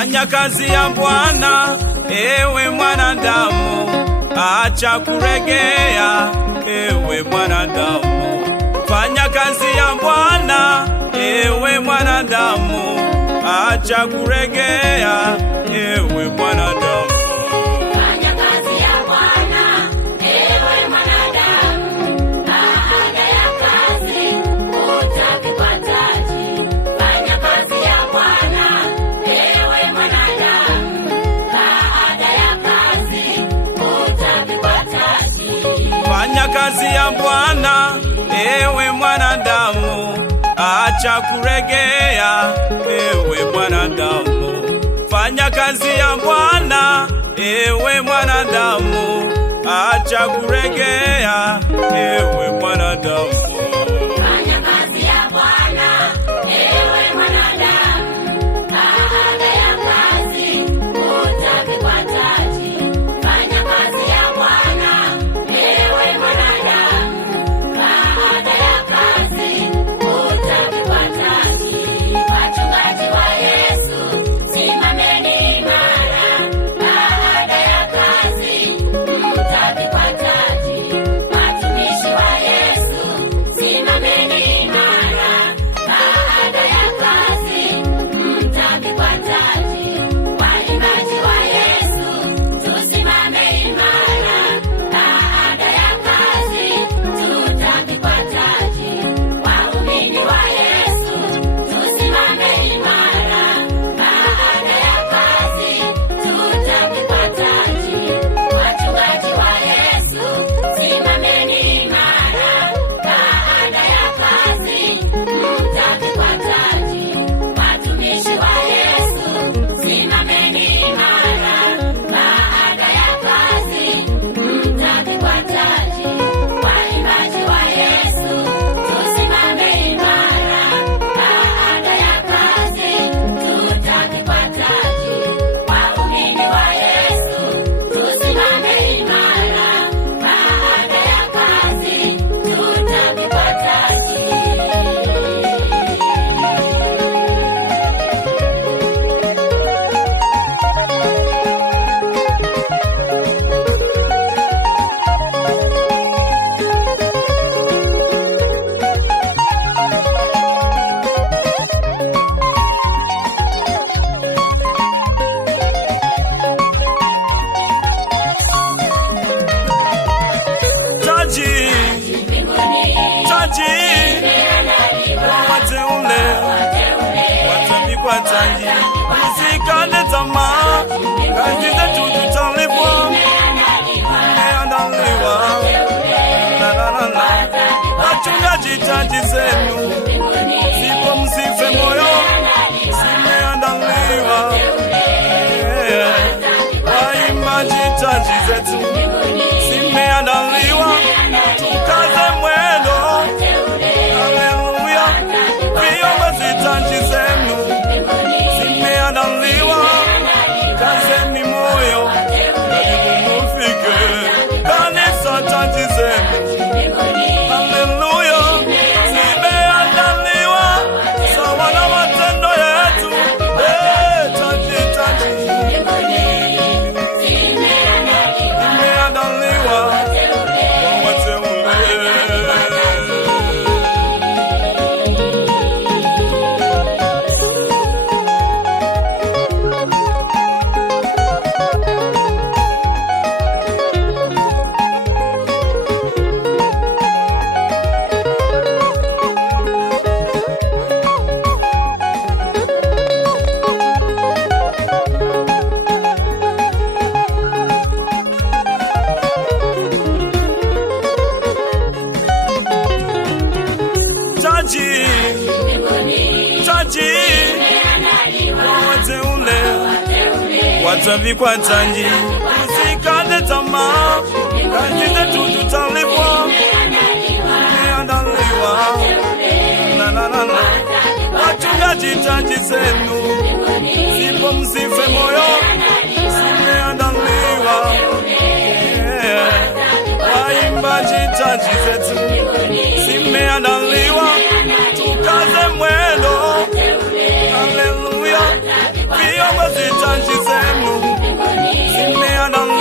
Fanya kazi ya Bwana, ewe mwanadamu, acha kuregea, ewe mwanadamu. Fanya kazi ya Bwana, ewe mwanadamu, acha kuregea, ewe mwanadamu. Fanya kazi ya Bwana, ewe mwanadamu, baada ya kazi utapigwa taji. Fanya kazi ya Bwana, ewe mwanadamu, baada ya kazi utapigwa taji. Fanya kazi ya Bwana, ewe mwanadamu, acha kuregea, ewe mwanadamu. Fanya kazi ya Bwana, ewe mwanadamu, acha kuregea, ewe mwanadamu. Fanya kazi ya Bwana, ewe mwanadamu, baada ya kazi utapigwa taji. Fanya kazi ya Bwana, ewe mwanadamu, baada ya kazi utapigwa taji. Wachungaji wa Yesu, simameni imara, baada ya kazi mtapigwa taji. Watumishi wa Yesu, simameni imara, baada ya kazi mtapigwa taji. Waimbaji wa Yesu, tusimame imara, baada ya kazi tutapigwa taji. Waumini wa Yesu, tusimame imara, baada ya kazi tutapigwa taji. Wachungaji wa Yesu, simameni imara, baada ya kazi mtapigwa taji. Watumishi wa Yesu, simameni imara, baada ya kazi mtapigwa taji. Waimbaji wa Yesu, tusimame imara, baada ya kazi tutapigwa taji. Waumini wa Yesu, tusimame imara, baada ya kazi tutapigwa taji. Taji, taji, wateule, watapigwa taji. Usikate tamaa, kazi zetu tutalipwa, tumeandaliwa. Wachungaji, taji zenu zipo, msife moyo, zimeandaliwa. Waimbaji, taji zetu zimeandaliwa, tukaze mwendo. Haleluya. Viongozi, taji zenu zimeandaliwa, kazeni moyo, karibu mufike. Kanisa, taji zenu, haleluya, zimeandaliwa sawa na matendo yetu. Taji, taji zimeandaliwa kwa wateule. Taji, taji, wateule, watapigwa taji. Usikate tamaa, kazi zetu tutalipwa, tumeandaliwa. Wachungaji, taji zenu zipo, msife moyo, zimeandaliwa. Waimbaji, taji zetu zimeandaliwa, tukaze mwendo. Haleluya. viongozi taji zenu zimeandamana